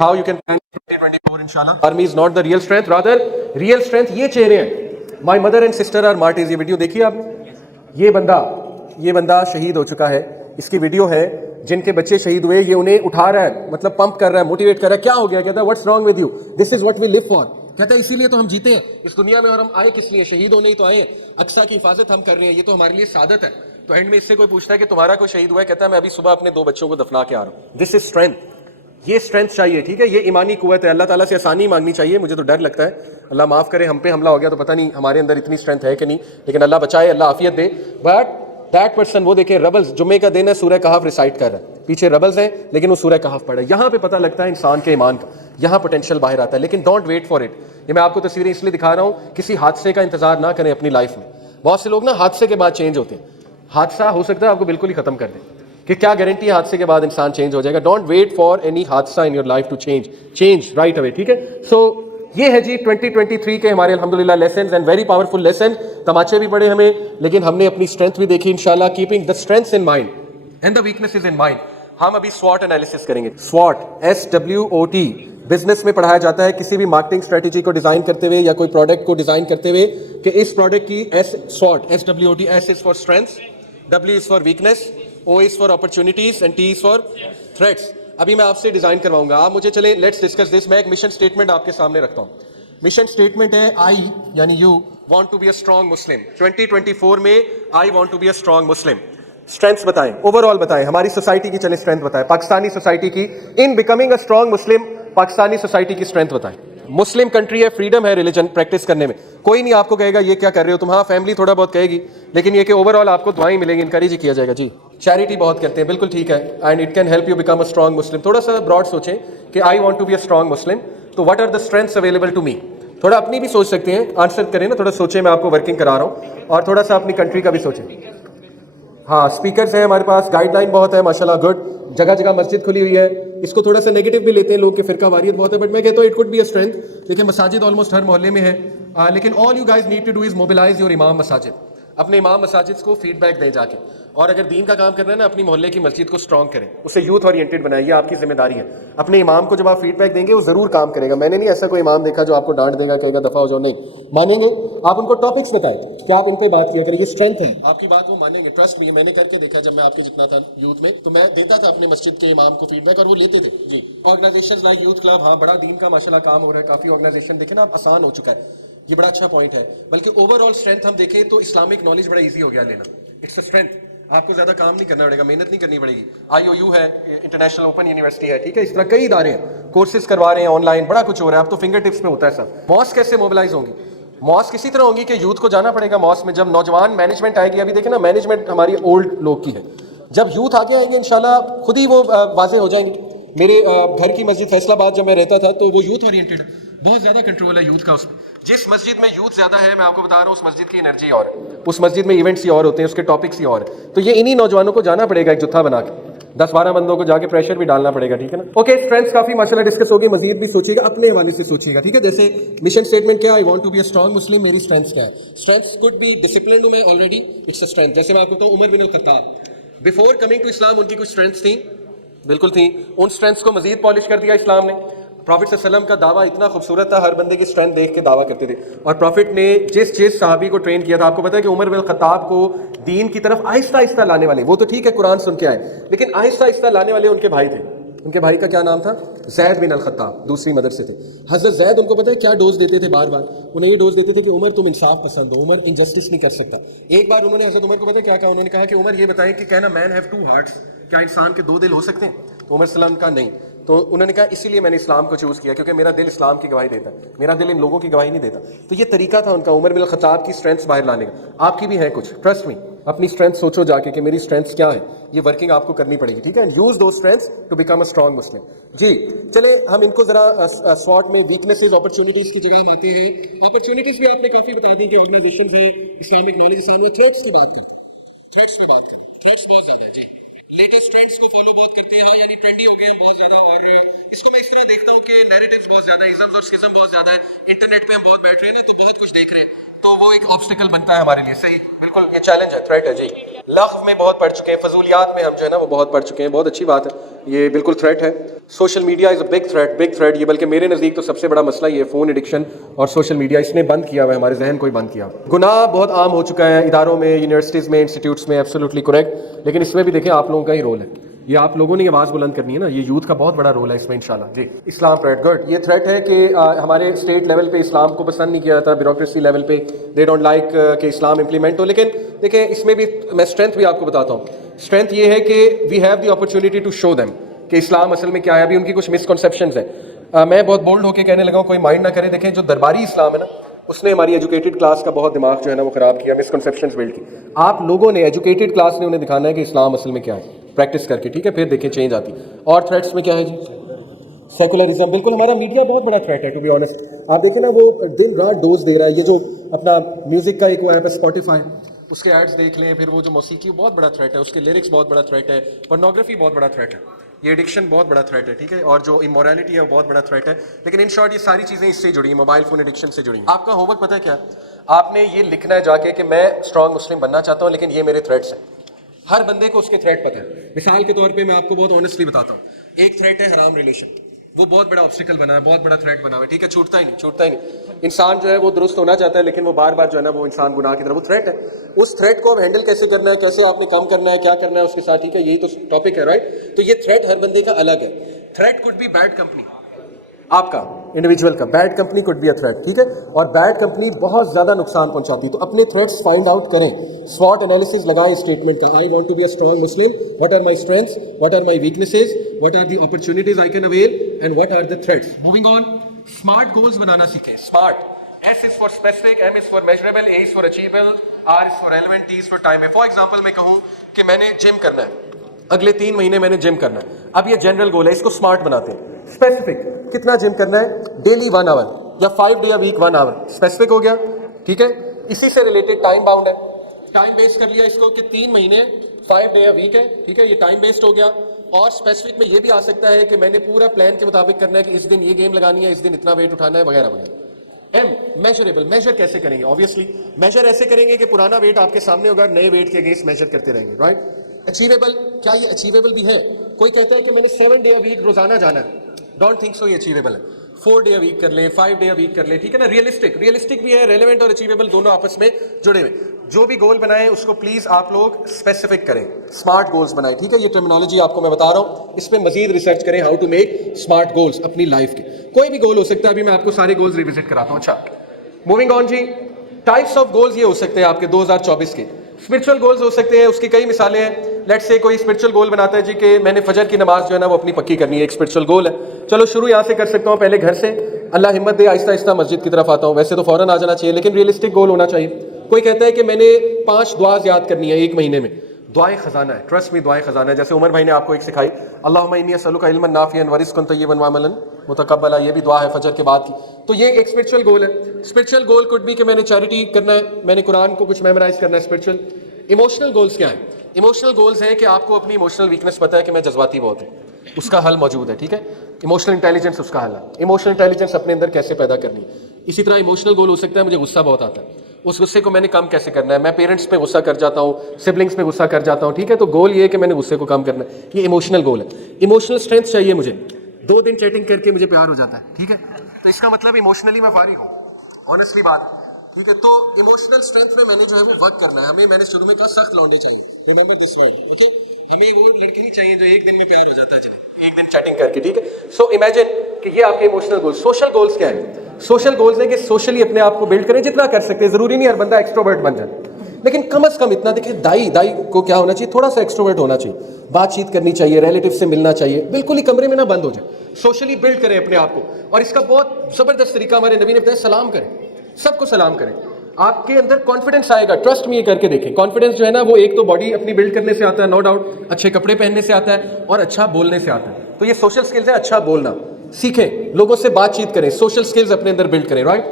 how you can plan 2024 inshallah. Army is not the real strength, rather real strength ये चेहरे हैं. My mother and sister are martyrs. ये video देखिए आपने. ये बंदा शहीद हो चुका है. इसकी वीडियो है. जिनके बच्चे शहीद हुए ये उन्हें उठा रहा है, मतलब पंप कर रहा है, मोटिवेट कर रहा है. क्या हो गया? कहता है what's wrong with you, this is what we live for. कहता है इसीलिए तो हम जीते हैं इस दुनिया में, और हम आए किस लिए? शहीद होने ही तो आए. अक्सा की हिफाजत हम कर रहे हैं, ये तो हमारे लिए सादत है. तो एंड में इससे कोई पूछता है कि तुम्हारा कोई शहीद हुआ है, कहता है मैं अभी सुबह अपने 2 बच्चों को दफना के आ रहा हूँ. This is strength. ये स्ट्रेंथ चाहिए, ठीक है. ये ईमानी कुव्वत है. अल्लाह ताला से आसानी मांगनी चाहिए. मुझे तो डर लगता है, अल्लाह माफ़ करे, हम पे हमला हो गया तो पता नहीं हमारे अंदर इतनी स्ट्रेंथ है कि नहीं, लेकिन अल्लाह बचाए, अल्लाह आफियत दे. बट दैट पर्सन, वो देखें रबल्स, जुम्मे का दिन है, सूरह कहफ रिसाइट कर रहा है, पीछे रबल्स हैं लेकिन वो सूरह कहफ पढ़ रहा है. यहाँ पे पता लगता है इंसान के ईमान का, यहाँ पोटेंशियल बाहर आता है. लेकिन डोंट वेट फॉर इट. ये मैं आपको तस्वीरें इसलिए दिखा रहा हूँ, किसी हादसे का इंतजार ना करें अपनी लाइफ में. बहुत से लोग ना हादसे के बाद चेंज होते हैं. हादसा हो सकता है आपको बिल्कुल ही खत्म कर दे, कि क्या गारंटी है हादसे के बाद इंसान चेंज हो जाएगा. डोंट वेट फॉर एनी हादसा in your life to change right away, ठीक है. सो ये है जी 2023 के हमारे अल्हम्दुलिल्लाह lessons, and very powerful lesson. तमाचे भी पड़े हमें, लेकिन हमने अपनी स्ट्रेंथ भी देखी इंशाल्लाह, keeping the strengths in mind and the weaknesses in mind. हम अभी स्वॉट एनालिसिस करेंगे. स्वॉट, SWOT, बिजनेस में पढ़ाया जाता है किसी भी मार्केटिंग स्ट्रेटेजी को डिजाइन करते हुए या कोई प्रोडक्ट को डिजाइन करते हुए, कि इस प्रोडक्ट की SWOT, S is for strengths, W is for weakness, O is for opportunities and T is for threats. अभी मैं आपसे डिजाइन करवाऊंगा. आप मुझे चले लेट्स डिस्कस दिस. मैं एक मिशन स्टेटमेंट आपके सामने रखता हूँ. मिशन स्टेटमेंट है आई यानी you want to be a strong Muslim. 2024 में I want to be a strong Muslim. Strengths बताएं, ओवरऑल बताएं, हमारी सोसाइटी की चले स्ट्रेंथ बताएं, पाकिस्तानी सोसाइटी की in becoming a strong Muslim. Pakistani society की स्ट्रेंथ बताएं. मुस्लिम कंट्री है, फ्रीडम है रिलीजन प्रैक्टिस करने में. कोई नहीं आपको कहेगा ये क्या कर रहे हो तुम. हाँ, फैमिली थोड़ा बहुत कहेगी, लेकिन ये कि ओवरऑल आपको दुआएं मिलेंगी, इनकरेज किया जाएगा. जी, चैरिटी बहुत करते हैं, बिल्कुल ठीक है, and it can help you become a strong Muslim. थोड़ा सा ब्रॉड सोचें कि I want to be a strong Muslim, तो what are the strengths available to me. थोड़ा अपनी भी सोच सकते हैं, आंसर करें ना, थोड़ा सोचें. मैं आपको वर्किंग करा रहा हूँ, और थोड़ा सा अपनी कंट्री का भी सोचें. हाँ, स्पीकर्स हैं हमारे पास, गाइडलाइन बहुत है माशाल्लाह, गुड. जगह जगह मस्जिद खुली हुई है. इसको थोड़ा सा नेगेटिव भी लेते हैं लोग कि फिरका वारियत बहुत है, बट मैं कहता हूँ it could be a strength. देखिए मसाजिद ऑलमोस्ट हर मोहल्ले में है, लेकिन all you guys need to do is mobilise your इमाम मसाजिद. अपने इमाम मसाजिद को फीडबैक दें जाके, और अगर दीन का काम करना है ना, अपनी मोहल्ले की मस्जिद को स्ट्रॉन्ग करें, उसे यूथ ओरिएंटेड बनाइए. ये आपकी जिम्मेदारी है. अपने इमाम को जब आप फीडबैक देंगे वो जरूर काम करेगा. मैंने नहीं ऐसा कोई इमाम देखा जो आपको डांट देगा, कहेगा दफा हो जाओ. नहीं मानेंगे. आप उनको टॉपिक्स बताएं कि आप इन पे बात किया करें, ये स्ट्रेंथ है. आपकी बात वो मानेंगे, ट्रस्ट मी. मैंने करके देखा, जब मैं आपके जितना था यूथ में, तो मैं देता था अपने मस्जिद के इमाम को फीडबैक, और वो लेते थे. जी, ऑर्गेनाइजेशंस लाइक यूथ क्लब, हाँ बड़ा दीन का माशाल्लाह काम हो रहा है. काफी ऑर्गेनाइजेशन देखे ना, आसान हो चुका है. ये बड़ा अच्छा पॉइंट है. बल्कि ओवरऑल स्ट्रेंथ हम देखें तो इस्लामिक नॉलेज बड़ा इजी हो गया लेना. It's a strength. आपको ज्यादा काम नहीं करना पड़ेगा, मेहनत नहीं करनी पड़ेगी. IOU है, इंटरनेशनल ओपन यूनिवर्सिटी है, ठीक है. इस तरह कई इदारे हैं, कोर्सेज करवा रहे हैं ऑनलाइन, बड़ा कुछ हो रहा है. अब तो फिंगर टिप्स पे होता है सब. मॉस्क कैसे मोबिलाइज होंगी? मॉस्क इसी तरह होंगी कि यूथ को जाना पड़ेगा मॉस्क में. जब नौजवान मैनेजमेंट आएगी, अभी देखें ना मैनेजमेंट हमारी ओल्ड लोग की है, जब यूथ आगे आएंगे इंशाल्लाह खुद ही वो वाजे हो जाएंगे. मेरे घर की मस्जिद फैसलाबाद जब मैं रहता था, तो वो यूथ ओरिएंटेड, बहुत ज्यादा कंट्रोल है यूथ का उसमें. जिस मस्जिद में यूथ ज्यादा है, मैं आपको बता रहा हूँ, उस मस्जिद की एनर्जी और है, उस मस्जिद में इवेंट्स ही और होते हैं, उसके टॉपिक्स ही और है. तो ये इन्हीं नौजवानों को जाना पड़ेगा, एक जुत्था बना के 10-12 बंदों को जाके प्रेशर भी डालना पड़ेगा, ठीक है ना. ओके, स्ट्रेंथ्स काफी माशाल्लाह डिस्कस होगी. मजीद भी सोचिएगा, अपने हवाले से सोचिएगा, ठीक है. जैसे मिशन स्टेटमेंट क्या है, I want to be a strong Muslim. मेरी स्ट्रेंथ्स क्या है? स्ट्रेंथ्स कुड बी डिसिप्लिन हूं मैं ऑलरेडी, इट्स अ स्ट्रेंथ. जैसे मैं आपको बताऊं, उमर बिन अल Khattab before coming to Islam उनकी कुछ स्ट्रेंथ्स थी, बिल्कुल थी. उन स्ट्रेंथ्स को मजीद पॉलिश कर दिया इस्लाम ने. प्रॉफिट सल्लल्लाहु अलैहि वसल्लम का दावा इतना खूबसूरत था, हर बंदे की स्ट्रेंथ देख के दावा करते थे. और प्रॉफिट ने जिस सहाबी को ट्रेन किया था, आपको पता है कि उमर बिन खत्ताब को दीन की तरफ आहिस्ता आहिस्ता लाने वाले, वो तो ठीक है कुरान सुन के आए, लेकिन आहिस्ता आहिस्ता लाने वाले उनके भाई थे. उनके भाई का क्या नाम था? जैद बिन अल खत्ताब, दूसरी मदर से थे. हजरत जैद उनको पता है क्या डोज देते थे? बार बार उन्हें ये डोज देते थे कि उमर तुम इंसाफ पसंद हो, उमर इनजस्टिस नहीं कर सकता. एक बार उन्होंने हजरत उमर को पता है क्या कहा? उन्होंने कहा कि उमर ये बताएं कि कहना मैन हैव 2 हार्ट्स, क्या इंसान के 2 दिल हो सकते हैं? तो उमर सल्लम का नहीं. तो उन्होंने कहा इसीलिए मैंने इस्लाम को चूज किया, क्योंकि मेरा दिल इस्लाम की गवाही देता है, मेरा दिल इन लोगों की गवाही नहीं देता. तो ये तरीका था उनका, उमर बिन खत्ताब की स्ट्रेंथ्स बाहर लाने का. आपकी भी है कुछ, ट्रस्ट मी. अपनी स्ट्रेंथ सोचो जाके कि मेरी स्ट्रेंथ्स क्या है, ये वर्किंग आपको करनी पड़ेगी, ठीक है. And use those strengths to become a strong Muslim. जी चले, हम इनको जरा स्वॉट में वीकनेसेस अपॉर्चुनिटीज की जगह हम आते हैं. अपॉर्चुनिटीज भी आपने काफी बता दी कि ऑर्गेनाइजेशन है, इस्लामिक नॉलेज, इस्लाम. थ्रेट्स की बात की, थ्रेट्स की बात करें. थ्रेट्स बहुत ज्यादा है जी. लेटेस्ट ट्रेंड्स को फॉलो बहुत करते हैं, हाँ यानी ट्रेंडी हो गए हैं बहुत ज्यादा. और इसको मैं इस तरह देखता हूँ कि नैरेटिव्स बहुत ज्यादा है, इज़म्स और सिज़म बहुत ज्यादा है. इंटरनेट पे हम बहुत बैठ रहे हैं ना, तो बहुत कुछ देख रहे हैं, तो वो एक ऑब्स्टिकल बनता है हमारे लिए. सही, बिल्कुल ये चैलेंज है, थ्रेट है जी. लफ्ज़ में बहुत पढ़ चुके हैं, फजूलियात में हम जो है ना वो बहुत पढ़ चुके हैं. बहुत अच्छी बात है. یہ بالکل تھریٹ ہے. Social media is a big threat. یہ بلکہ میرے نزدیک تو سب سے بڑا مسئلہ یہ فون ایڈکشن اور سوشل میڈیا اس نے بند کیا ہوا ہے, ہمارے ذہن کو ہی بند کیا. گناہ بہت عام ہو چکا ہے اداروں میں, یونیورسٹیز میں, انسٹیٹیوٹس میں, ایبسولوٹلی کریکٹ, لیکن اس میں بھی دیکھیں آپ لوگوں کا ہی رول ہے. یہ آپ لوگوں نے آواز بلند کرنی ہے نا, یہ یوتھ کا بہت بڑا رول ہے اس میں انشاءاللہ. جی اسلام تھریٹ گڈ. یہ تھریٹ ہے کہ ہمارے اسٹیٹ لیول پہ اسلام کو پسند نہیں کیا جاتا, بیوروکریسی لیول پہ دے ڈونٹ لائک کہ اسلام امپلیمنٹ ہو. لیکن دیکھیں اس میں بھی میں اسٹرینتھ بھی آپ کو بتاتا ہوں. اسٹرینتھ یہ ہے کہ we have the opportunity to show them کہ اسلام اصل میں کیا ہے. ابھی ان کی کچھ مسکنسیپشنز ہیں, میں بہت بولڈ ہو کے کہنے لگا ہوں, کوئی مائنڈ نہ کرے. دیکھیں جو درباری اسلام ہے نا, اس نے ہماری ایجوکیٹڈ کلاس کا بہت دماغ جو ہے نا وہ خراب کیا, مسکنسیپشنز بلڈ کی. آپ لوگوں نے, ایجوکیٹڈ کلاس نے انہیں دکھانا ہے کہ اسلام اصل میں کیا ہے, پریکٹس کر کے, ٹھیک ہے, پھر دیکھیں چینج آتی. اور تھریٹس میں کیا ہے جی, سیکولرزم. بالکل ہمارا میڈیا بہت بڑا تھریٹ ہے ٹو بی آنیسٹ. آپ دیکھیں نا وہ دن رات ڈوز دے رہا ہے. یہ جو اپنا میوزک کا ایک وہ ایپ ہے اسپوٹیفائی, اس کے ایڈس دیکھ لیں, پھر وہ جو موسیقی بہت بڑا تھریٹ ہے, اس کے لیرکس بہت بڑا تھریٹ ہے, پورنوگرافی بہت بڑا تھریٹ ہے, یہ ایڈکشن بہت بڑا تھریٹ ہے, ٹھیک ہے, اور جو امورالٹی ہے وہ بہت بڑا تھریٹ ہے. لیکن ان شارٹ یہ ساری چیزیں اس سے جڑی ہیں, موبائل فون ایڈکشن سے جڑی ہیں. آپ کا ہوم ورک پتہ ہے کیا, آپ نے یہ لکھنا ہے جا کے کہ میں اسٹرانگ مسلم بننا چاہتا ہوں لیکن یہ میرے تھریٹس ہیں. ہر بندے کو اس کے تھریٹ پتہ ہے. مثال کے طور پہ میں آپ کو بہت آنیسٹلی بتاتا ہوں, ایک تھریٹ ہے حرام ریلیشن, وہ بہت بڑا آبسٹیکل بنا ہے, بہت بڑا تھریٹ بنا ہوا ہے, ٹھیک ہے, چھوٹتا ہی نہیں. انسان جو ہے وہ درست ہونا چاہتا ہے لیکن وہ بار بار جو ہے نا وہ انسان گناہ کی طرف, وہ تھریٹ ہے. اس تھریٹ کو اب ہینڈل کیسے کرنا ہے, کیسے آپ نے کم کرنا ہے, کیا کرنا ہے اس کے ساتھ, ٹھیک ہے, یہی تو ٹاپک ہے, رائٹ. تو یہ تھریٹ ہر بندے کا الگ ہے. Threat could be bad company, آپ کا انڈیویجول کا bad company could be a threat, ٹھیک ہے, اور بیڈ کمپنی بہت زیادہ نقصان پہنچاتی ہے. تو اپنے تھریٹس فائنڈ آؤٹ کریں, SWOT انالیسس لگائیں اسٹیٹمنٹ کا. I want to be a strong Muslim, what are my strengths, what are my weaknesses, what are the opportunities I can avail, and what are the threats. Moving on, smart goals بنانا سیکھیں. Smart, S is for specific, M is for measurable, A is for achievable, R is for relevant, T is for time. For example میں کہوں کہ میں نے جم کرنا ہے, اگلے 3 مہینے میں نے جم کرنا ہے. اب یہ جنرل گول ہے, اس کو اسمارٹ بناتے ہیں. اسپیسیفک, کتنا جم کرنا ہے, ڈیلی 1 آور یا 5 ڈے ویک 1 آور, اسپیسیفک ہو گیا, ٹھیک ہے. اسی سے ریلیٹڈ ٹائم باؤنڈ ہے, ٹائم بیس کر لیا اس کو کہ 3 مہینے 5 ڈے ویک ہے, ٹھیک ہے, یہ ٹائم بیسڈ ہو گیا. اور اسپیسیفک میں یہ بھی آ سکتا ہے کہ میں نے پورا پلان کے مطابق کرنا ہے کہ اس دن یہ گیم لگانی ہے, اس دن اتنا ویٹ اٹھانا ہے, وغیرہ وغیرہ. ایم میجریبل, میجر کیسے کریں گے, آبویسلی میجر ایسے کریں گے کہ پرانا ویٹ آپ کے سامنے ہوگا, نئے ویٹ کے اگینسٹ میجر کرتے رہیں گے, رائٹ. اچیویبل, کیا یہ اچیویبل بھی ہے؟ کوئی کہتا ہے کہ میں نے 7 ڈے ویک روزانہ جانا ہے, ڈونٹ تھنک سو یہ اچیویبل ہے. 4 ڈے ویک کر لیں, 5 ڈے ویک کر لیں, ٹھیک ہے نا. ریئلسٹک بھی ہے, ریلیونٹ اور اچیویبل دونوں آپس میں جڑے ہوئے. جو بھی گول بنائیں اس کو پلیز آپ لوگ اسپیسیفک کریں, اسمارٹ گولز بنائیں, ٹھیک ہے. یہ ٹرمینالوجی آپ کو میں بتا رہا ہوں, اس پہ مزید ریسرچ کریں, how to make smart goals اپنی لائف کے. کوئی بھی گول ہو سکتا ہے, ابھی میں آپ کو سارے گولز ریوزٹ کراتا ہوں. اچھا, موونگ آن جی, ٹائپس آف گولز یہ ہو سکتے ہیں آپ کے 2024 کے. اسپرچل گولز ہو سکتے ہیں, اس کی کئی مثالیں ہیں. لیٹ سے کوئی اسپرچل گول بناتا ہے جی کہ میں نے فجر کی نماز جو ہے نا وہ اپنی پکی کرنی ہے, ایک اسپرچل گول ہے. چلو شروع یہاں سے کر سکتا ہوں, پہلے گھر سے, اللہ ہمت دے, آہستہ آہستہ مسجد کی طرف آتا ہوں. ویسے تو فوراً آ جانا چاہیے لیکن ریئلسٹک گول ہونا چاہیے. کوئی کہتا ہے کہ میں نے 5 دعا یاد کرنی ہے 1 مہینے میں. دعائیں خزانہ ہے, ٹرسٹ می, دعائیں خزانہ ہے. جیسے عمر بھائی نے آپ کو ایک سکھائی, اللہم انی اسألک علما نافعا ورزقا طیبا وعملا متقبلا, یہ بھی دعا ہے فجر کے بعد کی. تو یہ ایک اسپرچل گول ہے. اسپرچل گول کوڈ بھی کہ میں نے چیریٹی کرنا ہے, میں نے قرآن کو کچھ میمورائز کرنا ہے, اسپرچل. ایموشنل گولز کیا ہیں؟ ایموشنل گولز ہے کہ آپ کو اپنی ایموشنل ویکنس پتہ ہے کہ میں جذباتی بہت ہوں, اس کا حل موجود ہے, ٹھیک ہے. ایموشنل انٹیلیجنس اس کا حل ہے. ایموشنل انٹیلیجنس اپنے اندر کیسے پیدا کرنی ہے. اسی طرح ایموشنل گول ہو سکتا ہے مجھے غصہ بہت آتا ہے, اس غصے کو میں نے کم کیسے کرنا ہے. میں پیرنٹس پہ غصہ کر جاتا ہوں, سبلنگس پہ غصہ کر جاتا ہوں, ٹھیک ہے. تو گول یہ ہے کہ میں نے غصے کو کم کرنا ہے, یہ ایموشنل گول ہے. ایموشنل اسٹرینتھ چاہیے مجھے, 2 دن چیٹنگ کر کے مجھے پیار ہو جاتا ہے, ٹھیک ہے. تو اس کا مطلب ایموشنلی میں فارغ ہوں, آنیسٹلی بات ہے, ٹھیک ہے. تو ایموشنل اسٹرینتھ میں نے جو ہے وہ ورک کرنا ہے. ہمیں, میں نے شروع میں کہا سخت لونڈے چاہیے, ریممبر دس ورڈ, اوکے. ہمیں وہ لڑکی نہیں چاہیے جو 1 دن میں پیار ہو جاتا ہے, چلے 1 دن چیٹنگ کر کے, ٹھیک ہے. سو امیجن کہ یہ آپ کے ایموشنل گولز. سوشل گولز کیا ہیں؟ سوشل گولز ہیں کہ سوشلی اپنے آپ کو بلڈ کریں جتنا کر سکتے ہیں. ضروری نہیں ہر بندہ ایکسٹروورٹ بن جائے, لیکن کم از کم اتنا دیکھیں. دائی کو کیا ہونا چاہیے, تھوڑا سا ایکسٹروورٹ ہونا چاہیے, بات چیت کرنی چاہیے, ریلیٹیو سے ملنا چاہیے, بالکل ہی کمرے میں نہ بند ہو جائے. سوشلی بلڈ کریں اپنے آپ کو. اور اس کا بہت زبردست طریقہ ہمارے نبی نے بتایا, سلام کریں, سب کو سلام کریں. آپ کے اندر کانفیڈنس آئے گا, ٹرسٹ میں. یہ کر کے دیکھیں. کانفیڈنس جو ہے نا وہ ایک تو باڈی اپنی بلڈ کرنے سے آتا ہے, نو ڈاؤٹ, اچھے کپڑے پہننے سے آتا ہے, اور اچھا بولنے سے آتا ہے. تو یہ سوشل سکلز ہے, اچھا بولنا سیکھیں, لوگوں سے بات چیت کریں, سوشل سکلز اپنے اندر بلڈ کریں, رائٹ.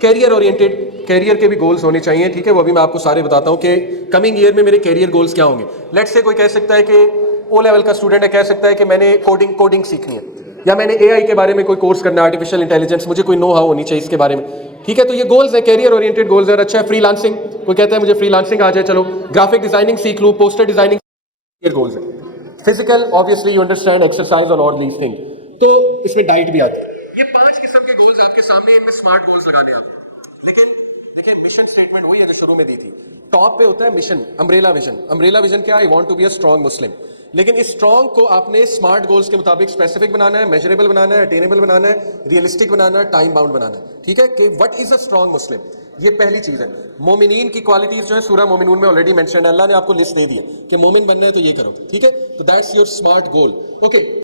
کیریئر اورینٹیڈ, کیریئر کے بھی گولز ہونے چاہیے, ٹھیک ہے. وہ بھی میں آپ کو سارے بتاتا ہوں کہ کمنگ ایئر میں میرے کیریئر گولز کیا ہوں گے. لیٹ سے کوئی کہہ سکتا ہے کہ او لیول کا اسٹوڈنٹ ہے, کہہ سکتا ہے کہ میں نے کوڈنگ سیکھنی ہے, یا میں نے اے آئی کے بارے میں کوئی کورس کرنا ہے, آرٹیفیشیل انٹیلیجنس, مجھے کوئی نو ہاؤ ہونی چاہیے اس کے بارے میں, ٹھیک ہے. تو یہ گولز ہیں, کیریئر اورینٹیڈ گولز ہیں. اچھا ہے فری لانسنگ, کوئی کہتا ہے مجھے فری لانسنگ آ جائے, چلو گرافک ڈیزائننگ سیکھ لوں, پوسٹر ڈیزائننگ, یہ گولز ہیں. Physical obviously you understand exercise और ऑल दीज थिंग, तो इसमें डाइट भी आती है। ये 5 किस्म के गोल्स आपके सामने, इनमें स्मार्ट गोल्स लगाने आपको। लेकिन देखिए मिशन स्टेटमेंट वही है जो शुरू में दी थी। टॉप पे होता है mission, umbrella vision. Umbrella vision क्या है? I want to be a strong Muslim. लेकिन इस स्ट्रांग को आपने स्मार्ट गोल्स के मुताबिक स्पेसिफिक बनाना है, मेजरेबल बनाना है, अटेनेबल बनाना है, रियलिस्टिक बनाना है, टाइम बाउंड बनाना है। ठीक है कि व्हाट इज अ स्ट्रांग मुस्लिम, ये पहली चीज है। मोमिनीन की क्वालिटीज जो है सूरह मोमिनून में ऑलरेडी मेंशन है, अल्लाह ने आपको लिस्ट दे दी है कि मोमिन बनना है तो ये करो। ठीक है, तो that's your smart goal. Okay.